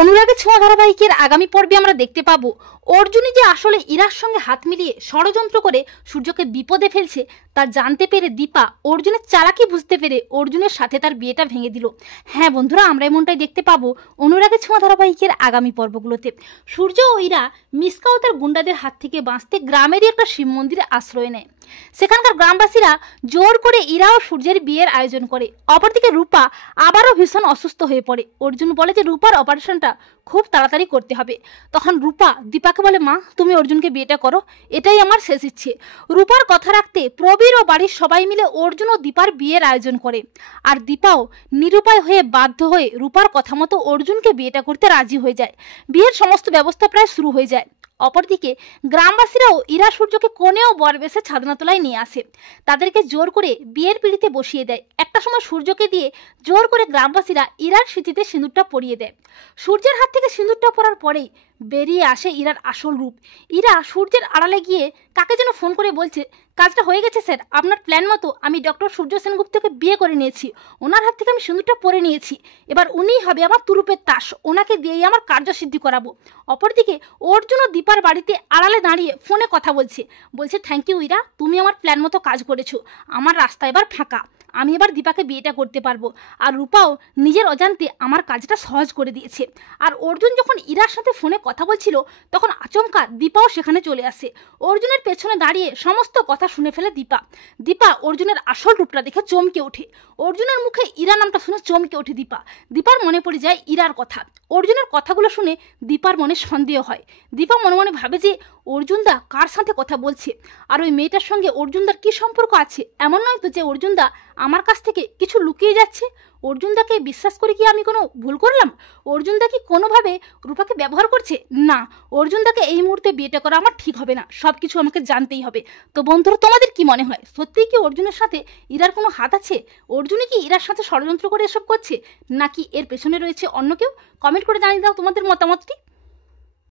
অনুরাগের ছোঁয়া ধারাবাহিকের আগামী পর্বে আমরা দেখতে পাবো অর্জুনই যে আসলে ইরার সঙ্গে হাত মিলিয়ে ষড়যন্ত্র করে সূর্যকে বিপদে ফেলছে তা জানতে পেরে দীপা অর্জুনের চালাকি বুঝতে পেরে অর্জুনের সাথে তার বিয়েটা ভেঙে দিল। হ্যাঁ বন্ধুরা, আমরা এমনটাই দেখতে পাবো অনুরাগের ছোঁয়া ধারাবাহিকের আগামী পর্বগুলোতে। সূর্য ও ইরা মিসকা ও তার গুন্ডাদের হাত থেকে বাঁচতে গ্রামেরই একটা শিব মন্দিরে আশ্রয় নেয়। সেখানকার গ্রামবাসীরা জোর করে ইরা ও সূর্যের বিয়ের আয়োজন করে। অপরদিকে রূপা আবারও ভীষণ অসুস্থ হয়ে পড়ে। অর্জুন বলে যে রূপার অপারেশনটা খুব তাড়াতাড়ি করতে হবে। তখন রূপা দীপাকে বলে, মা তুমি অর্জুনকে বিয়েটা করো, এটাই আমার শেষ ইচ্ছে। রূপার কথা রাখতে প্রবীর ও বাড়ির সবাই মিলে অর্জুন ও দীপার বিয়ের আয়োজন করে। আর দীপাও নিরুপায় হয়ে বাধ্য হয়ে রূপার কথা মতো অর্জুনকে বিয়েটা করতে রাজি হয়ে যায়। বিয়ের সমস্ত ব্যবস্থা প্রায় শুরু হয়ে যায়। অপরদিকে গ্রামবাসীরাও ইরা সূর্যকে কোণে ও বরবেশে ছাদনাতলায় নিয়ে আসে। তাদেরকে জোর করে বিয়ের পিঁড়িতে বসিয়ে দেয়। একটা সময় সূর্যকে দিয়ে জোর করে গ্রামবাসীরা ইরার স্মৃতিতে সিঁদুরটা পরিয়ে দেয়। সূর্যের হাত থেকে সিঁদুরটা পরার পরেই বেরিয়ে আসে ইরার আসল রূপ। ইরা সূর্যের আড়ালে গিয়ে কাকে যেন ফোন করে বলছে, কাজটা হয়ে গেছে স্যার, আপনার প্ল্যান মতো আমি ডক্টর সূর্য সেনগুপ্তকে বিয়ে করে নিয়েছি। ওনার হাত থেকে আমি সিঁদুরটা পরে নিয়েছি। এবার উনিই হবে আমার তুরুপের তাস, ওনাকে দিয়েই আমার কার্যসিদ্ধি করাবো। অপরদিকে অর্জুন ও দীপার বাড়িতে আড়ালে দাঁড়িয়ে ফোনে কথা বলছে থ্যাংক ইউ ইরা, তুমি আমার প্ল্যান মতো কাজ করেছো। আমার রাস্তা এবার ফাঁকা, আমি এবার দীপাকে বিয়েটা করতে পারবো। আর রূপাও নিজের অজান্তে আমার কাজটা সহজ করে দিয়েছে। আর অর্জুন যখন ইরার সাথে ফোনে কথা বলছিল তখন আচমকা দীপাও সেখানে চলে আসে। অর্জুনের পেছনে দাঁড়িয়ে সমস্ত কথা শুনে ফেলে দীপা অর্জুনের আসল রূপটা দেখে চমকে ওঠে। অর্জুনের মুখে ইরা নামটা শুনে চমকে ওঠে দীপার মনে পড়ে যায় ইরার কথা। অর্জুনের কথাগুলো শুনে দীপার মনে সন্দেহ হয়। দীপা মনে মনে ভাবে যে অর্জুনদা কার সাথে কথা বলছে, আর ওই মেয়েটার সঙ্গে অর্জুনদার কি সম্পর্ক আছে? এমন নয় তো যে অর্জুনদা আমার কাছ থেকে কিছু লুকিয়ে যাচ্ছে? অর্জুনদাকে বিশ্বাস করে কি আমি কোনো ভুল করলাম? অর্জুনদা কি কোনোভাবে রূপাকে ব্যবহার করছে? না, অর্জুনদাকে এই মুহূর্তে বিয়েটা করা আমার ঠিক হবে না, সব কিছু আমাকে জানতেই হবে। তো বন্ধুরা, তোমাদের কি মনে হয়, সত্যিই কি অর্জুনের সাথে ইরার কোনো হাত আছে? অর্জুনই কি ইরার সাথে ষড়যন্ত্র করে এসব করছে, নাকি এর পেছনে রয়েছে অন্য কেউ? কমেন্ট করে জানিয়ে দাও তোমাদের মতামতটি।